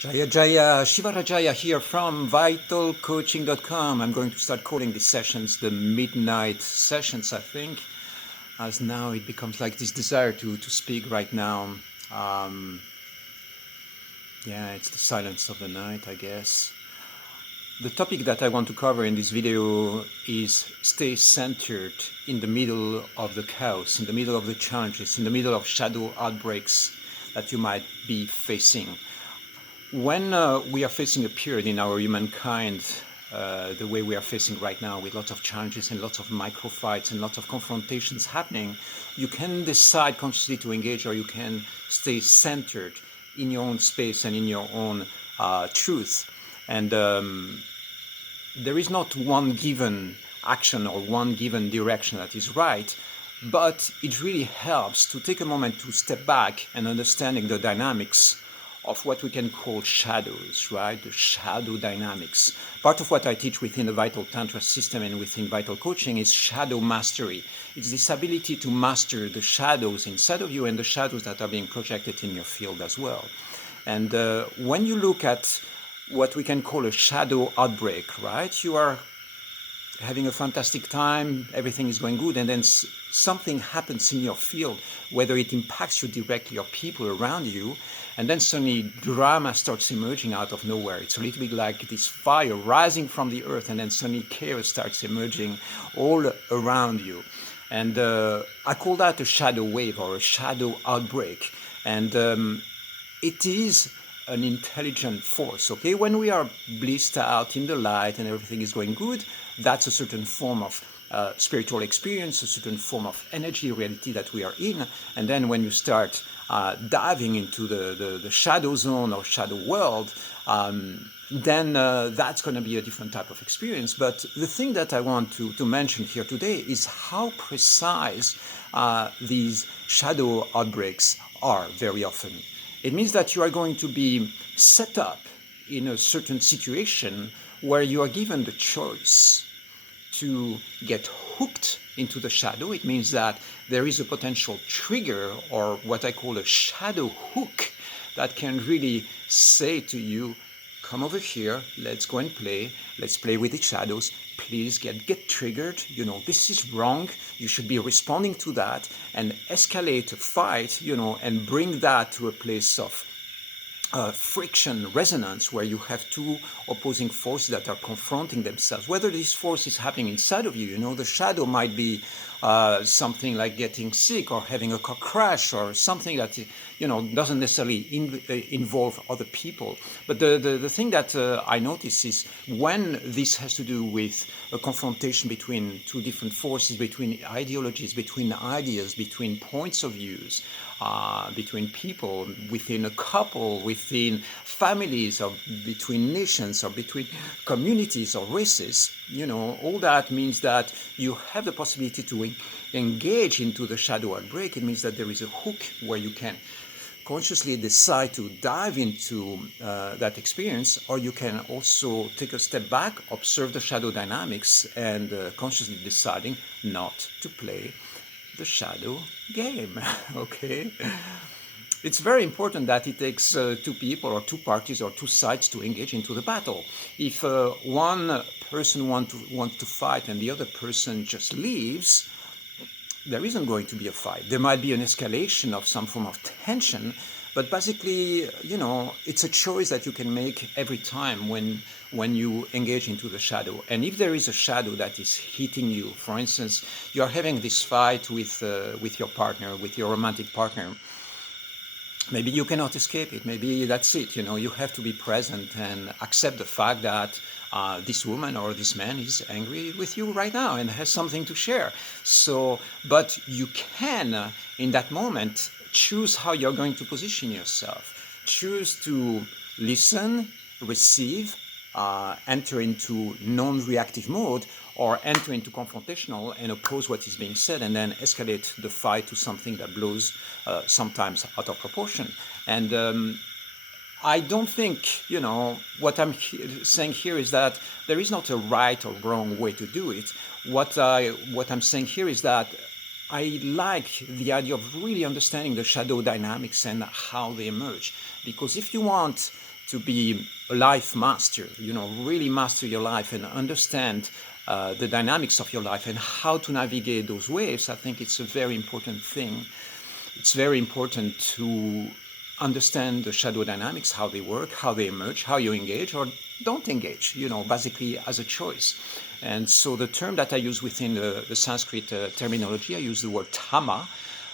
Jaya Jaya, Shiva Rajaya here from VITALcoaching.com. I'm going to start calling these sessions the midnight sessions, I think, as now it becomes like this desire to speak right now. Yeah, it's the silence of the night, I guess. The topic that I want to cover in this video is stay centered in the middle of the chaos, in the middle of the challenges, in the middle of shadow outbreaks that you might be facing. When we are facing a period in our humankind, the way we are facing right now, with lots of challenges and lots of micro fights and lots of confrontations happening, you can decide consciously to engage, or you can stay centered in your own space and in your own truth. And there is not one given action or one given direction that is right, but it really helps to take a moment to step back and understanding the dynamics of what we can call shadows, right? The shadow dynamics. Part of what I teach within the VITAL Tantra system and within Vital Coaching is shadow mastery. It's this ability to master the shadows inside of you and the shadows that are being projected in your field as well. And when you look at what we can call a shadow outbreak, right? You are having a fantastic time, everything is going good, and then something happens in your field, whether it impacts you directly or people around you, and then suddenly drama starts emerging out of nowhere. It's a little bit like this fire rising from the earth, and then suddenly chaos starts emerging all around you. And I call that a shadow wave or a shadow outbreak. And it is an intelligent force, okay? When we are blissed out in the light and everything is going good, that's a certain form of spiritual experience, a certain form of energy reality that we are in. And then when you start diving into the shadow zone or shadow world, then that's going to be a different type of experience. But the thing that I want to mention here today is how precise these shadow outbreaks are very often. It means that you are going to be set up in a certain situation where you are given the choice to get hooked into the shadow. It means that there is a potential trigger, or what I call a shadow hook, that can really say to you, come over here, let's go and play, let's play with the shadows, please get triggered, you know, this is wrong, you should be responding to that, and escalate a fight, you know, and bring that to a place of friction, resonance, where you have two opposing forces that are confronting themselves. Whether this force is happening inside of you, you know, the shadow might be something like getting sick or having a car crash or something that, you know, doesn't necessarily involve other people. But the thing that I notice is when this has to do with a confrontation between two different forces, between ideologies, between ideas, between points of views, between people, within a couple, within families, or between nations, or between communities or races, you know, all that means that you have the possibility to engage into the shadow outbreak. It means that there is a hook where you can consciously decide to dive into that experience, or you can also take a step back, observe the shadow dynamics, and consciously deciding not to play the shadow game. Okay, it's very important that it takes two people or two parties or two sides to engage into the battle. If one person wants to fight and the other person just leaves, there isn't going to be a fight. There might be an escalation of some form of tension, but basically, you know, it's a choice that you can make every time when you engage into the shadow. And if there is a shadow that is hitting you, for instance, you are having this fight with your partner, with your romantic partner, maybe you cannot escape it. Maybe that's it. You know, you have to be present and accept the fact that this woman or this man is angry with you right now and has something to share. So, but you can, in that moment, choose how you're going to position yourself. Choose to listen, receive, enter into non-reactive mode, or enter into confrontational and oppose what is being said, and then escalate the fight to something that blows sometimes out of proportion. And I don't think, you know, what I'm saying here is that there is not a right or wrong way to do it. What I'm saying here is that I like the idea of really understanding the shadow dynamics and how they emerge. Because if you want to be a life master, you know, really master your life and understand the dynamics of your life and how to navigate those waves, I think it's a very important thing. It's very important to understand the shadow dynamics, how they work, how they emerge, how you engage or don't engage, you know, basically as a choice. And so the term that I use within the Sanskrit terminology, I use the word tama,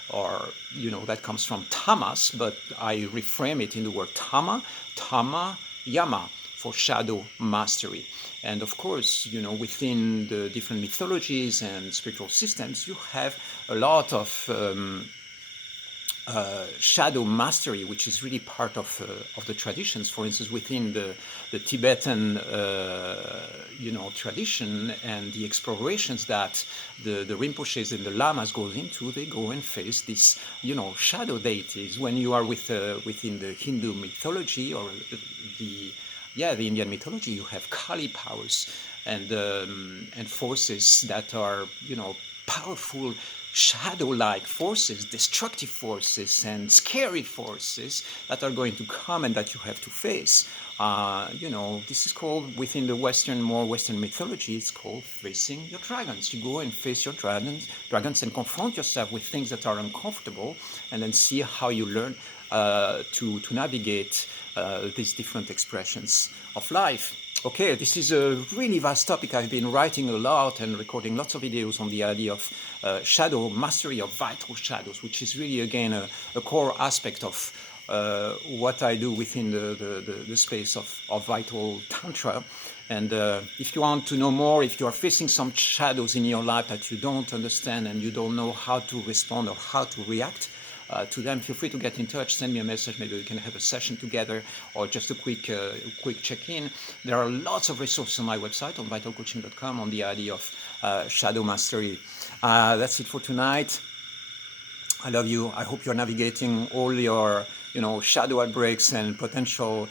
or, you know, that comes from tamas, but I reframe it in the word tama, tama, yama, for shadow mastery. And of course, you know, within the different mythologies and spiritual systems, you have a lot of shadow mastery, which is really part of the traditions. For instance, within the Tibetan, you know, tradition and the explorations that the Rinpoches and the Lamas go into, they go and face this, you know, shadow deities. When you are within the Hindu mythology or the Indian mythology, you have Kali powers and forces that are, you know, powerful shadow-like forces, destructive forces and scary forces that are going to come and that you have to face. You know, this is called, within the more Western mythology, it's called facing your dragons. You go and face your dragons and confront yourself with things that are uncomfortable, and then see how you learn to navigate these different expressions of life. Okay, this is a really vast topic. I've been writing a lot and recording lots of videos on the idea of shadow mastery of vital shadows, which is really, again, a core aspect of what I do within the space of Vital Tantra. And if you want to know more, if you are facing some shadows in your life that you don't understand and you don't know how to respond or how to react to them, feel free to get in touch, send me a message, maybe we can have a session together or just a quick check-in. There are lots of resources on my website, on vitalcoaching.com, on the idea of shadow mastery. That's it for tonight. I love you. I hope you're navigating all your, you know, shadow outbreaks and potential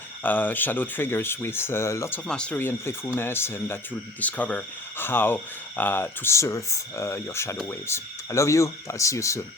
shadow triggers with lots of mastery and playfulness, and that you'll discover how to surf your shadow waves. I love you. I'll see you soon.